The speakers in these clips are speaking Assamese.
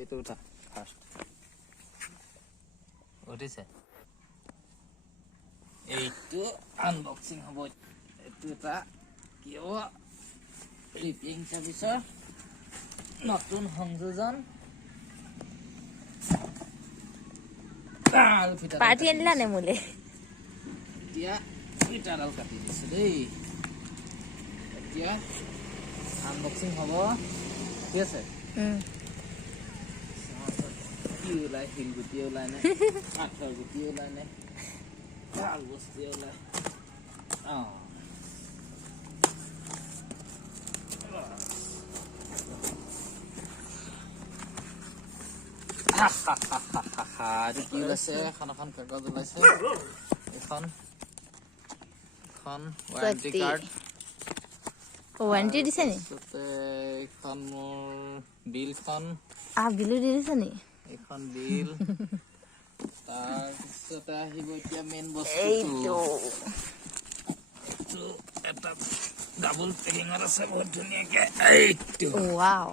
এইটো উঠা ফাৰ্ষ্ট উঠিছে এইটো আনবক্সিং হ'ব এইটো এটা কিয় ৰিপিং চাৰ্ভিচৰ নতুন সংযোজন পাৰ্টি আনিলা নে মোলে এতিয়া ফিটাডাল কাটি দিছো দেই এতিয়া আনবক্সিং হ'ব ঠিক আছে কি ওলাই শিলগুটি ওলাই নে কাঠৰ গুটি ওলাই নে ভাল বস্তু ওলাই আৰু কি ওলাইছে এখন কাগজ ওলাইছে এখন ৱাৰেণ্টি কাৰ্ড ৱাৰেণ্টি দিছে নি এখন মোৰ বিলখন বিলো দি দিছে নি এখন বিল তাৰপিছতে আহিব এতিয়া মেইন বস্তু এটা ডাবল পেকিঙত আছে বহুত ধুনীয়াকে এইটো ৱাও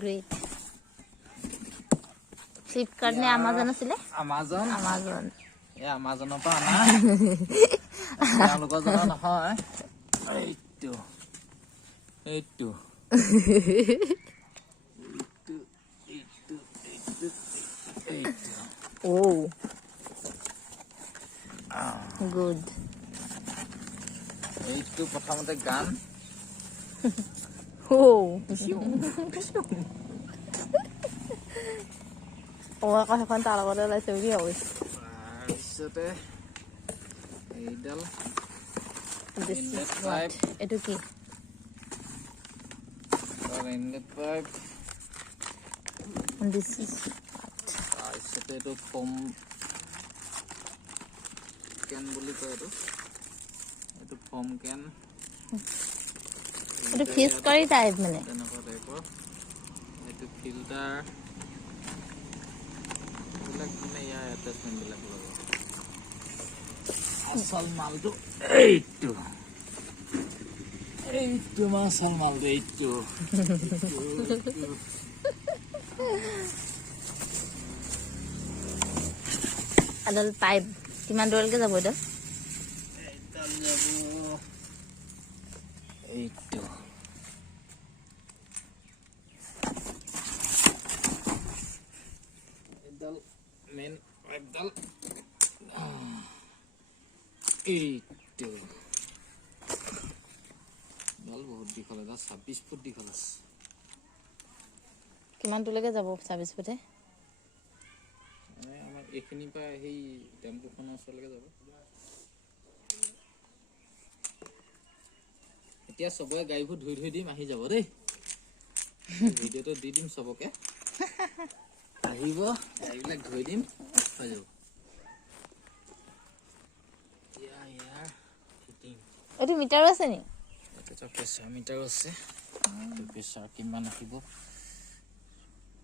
গ্ৰেট ফ্লিপকাৰ্ট নে আমাজন আছিলে আমাজন এই আমাজনৰ পৰা আনা তেওঁলোকৰ জনা নহয় এইটো গুড এইটো প্ৰথমতে গান আকৌ সেইখন তাৰ লগতে ওলাইছে বুলি ভাবিছো তাৰপিছতে এইডাল এইটো কি ইনলেট পাইপ তাৰপিছতে এইটো ফোম কেন বুলি কয় এইটো ফোম কেন এইটো ফিছ কৰি টাইপ মানে তেনেকুৱা টাইপৰ এইটো ফিল্টাৰ এইবিলাক মানে ইয়াৰ এটাচমেণ্টবিলাক ল'ব আচল মালটো এইটো আচল মালটো এইটো এডাল পাইপ কিমান দূৰলৈকে যাব এইডাল যাব এইটো এইডাল মেইন পাইপডাল এইটো বহুত দীঘল এটা 26 ফুট দীঘল আছে কিমান দূৰলৈকে যাব 26 ফুটে আমাৰ এইখিনিৰ পৰা সেই টেম্পুখনৰ ওচৰলৈকে যাব এতিয়া চবৰে গাড়ীবোৰ ধুই দিম আহি যাব দেই ভিডিঅ'টো দি দিম চবকে আহিব গাড়ীবিলাক ধুই দিম হৈ যাব এইটো মিটাৰো আছে নি প্ৰেছাৰ মিটাৰো আছে প্ৰেছাৰ কিমান আহিব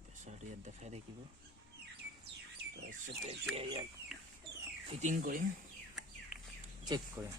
প্ৰেছাৰটো ইয়াত দেখাই থাকিব তাৰপিছতে এতিয়া ইয়াক ফিটিং কৰিম চেক কৰিম